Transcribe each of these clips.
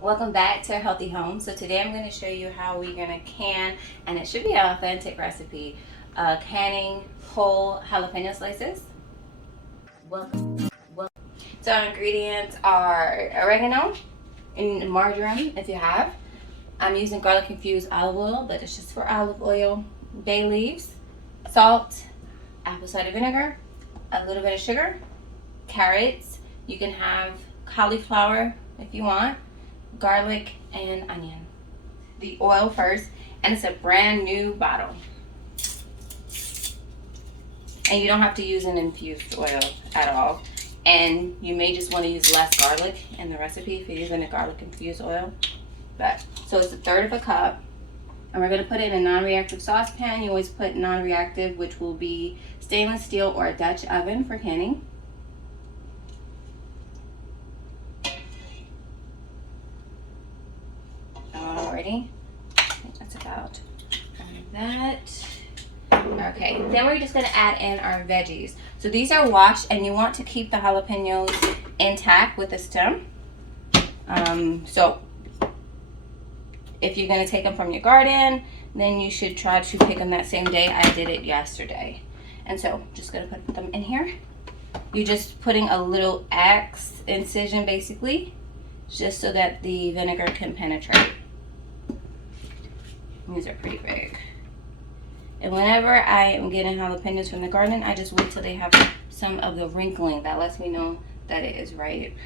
Welcome back to Healthy Home. So today I'm going to show you how we're going to can, and it should be an authentic recipe, canning whole jalapeno slices. Welcome. So our ingredients are oregano and marjoram if you have. I'm using garlic infused olive oil, but it's just for olive oil. Bay leaves, salt, apple cider vinegar, a little bit of sugar, carrots. You can have cauliflower if you want, garlic, and onion. The oil first, and it's a brand new bottle. And you don't have to use an infused oil at all. And you may just want to use less garlic in the recipe if you're using a garlic infused oil. But so it's 1/3 of a cup. And we're going to put it in a non-reactive saucepan. You always put non-reactive, which will be stainless steel or a Dutch oven for canning. Alrighty, I think that's about that. Okay, then we're just going to add in our veggies. So these are washed, and you want to keep the jalapenos intact with the stem. So if you're going to take them from your garden, then you should try to pick them that same day. I did it yesterday. And so just going to put them in here. You're just putting a little axe incision basically, just so that the vinegar can penetrate. These are pretty big. And whenever I am getting jalapenos from the garden, I just wait till they have some of the wrinkling. That lets me know that it is ripe.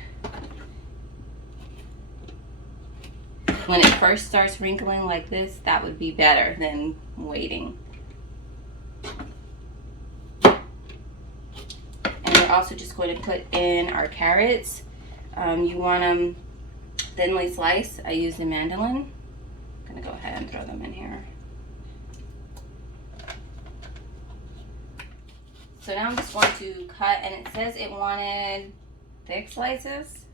When it first starts wrinkling like this, that would be better than waiting. And we're also just going to put in our carrots. You want them thinly sliced. I use the mandolin. I'm going to go ahead and throw them in here. So now I'm just going to cut, and it says it wanted thick slices.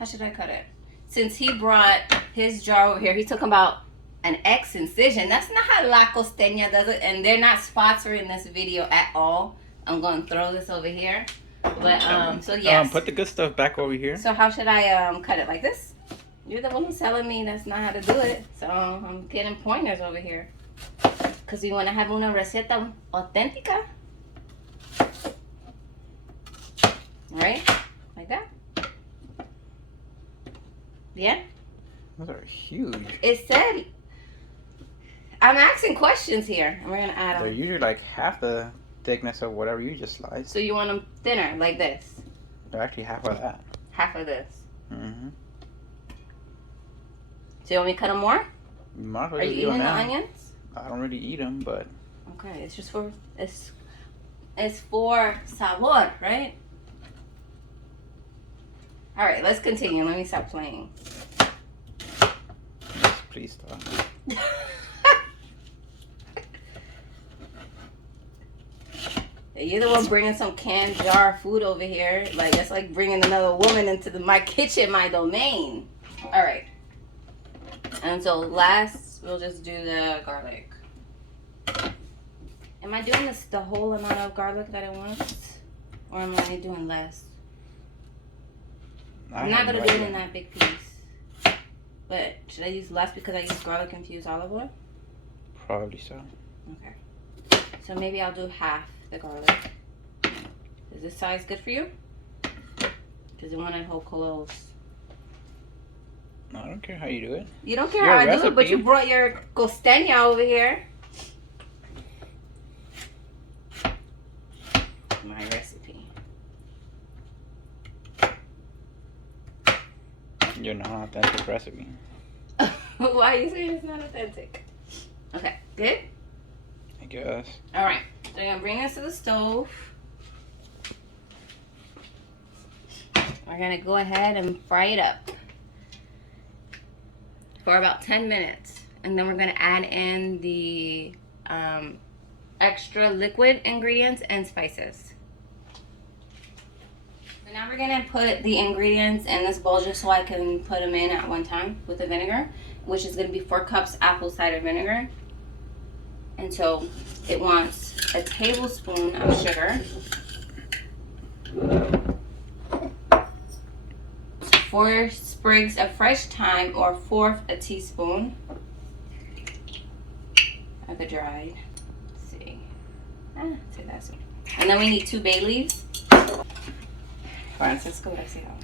How should I cut it? Since he brought his jar over here, he took about an X incision. That's not how La Costeña does it, and they're not sponsoring this video at all. I'm going to throw this over here. But, so yes. Put the good stuff back over here. So how should I cut it? Like this? You're the one who's telling me that's not how to do it. So I'm getting pointers over here. Because we want to have una receta auténtica. Right? Like that? Yeah? Those are huge. It said, I'm asking questions here. And we're going to add They're them. usually like half the thickness of whatever you just sliced. So you want them thinner, like this? They're actually half of that. Half of this. Mm-hmm. So you want me to cut them more? You might as well Are just you do eating it the now. onions? I don't really eat them, but... Okay, it's just for, it's for sabor, right? All right, let's continue. Let me stop playing. Please stop. You're the one bringing some canned jar food over here. Like, it's like bringing another woman into my kitchen, my domain. All right. And so last, we'll just do the garlic. Am I doing this the whole amount of garlic that I want? Or am I doing less? I'm not going to do it in that big piece. But should I use less because I use garlic infused olive oil? Probably so. Okay. So maybe I'll do half the garlic. Is this size good for you? Because you wanted whole cloves. I don't care how you do it. You don't care Your how I do recipe. it, but you brought your costeña over here. My recipe. Your non-authentic recipe. Why are you saying it's not authentic? Okay, good? I guess. Alright, so I'm going to bring this to the stove. We're going to go ahead and fry it up for about 10 minutes. And then we're going to add in the extra liquid ingredients and spices. So now we're going to put the ingredients in this bowl just so I can put them in at one time with the vinegar, which is going to be 4 cups apple cider vinegar. And so it wants a tablespoon of sugar, 4 sprigs of fresh thyme, or 1/4 a teaspoon of the dried. Let's see. See that's it. And then we need 2 bay leaves. Francisco, let's see how.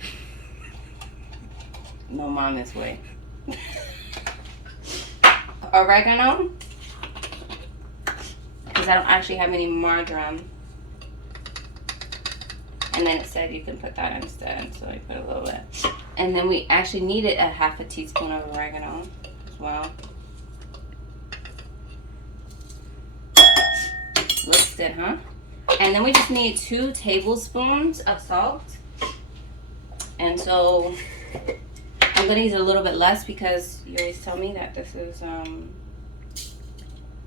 No mom this way. Oregano, because I don't actually have any marjoram. And then it said you can put that instead, so I put a little bit. And then we actually needed a 1/2 teaspoon of oregano as well. Looks good, huh? And then we just need 2 tablespoons of salt. And so I'm gonna use a little bit less because you always tell me that this is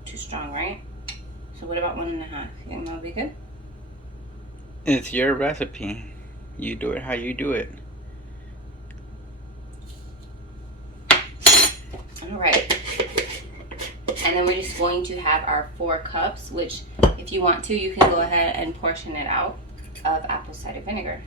too strong, right? So what about 1 1/2? You think that'll be good? It's your recipe. You do it how you do it. All right. And then we're just going to have our 4 cups, which if you want to, you can go ahead and portion it out of apple cider vinegar.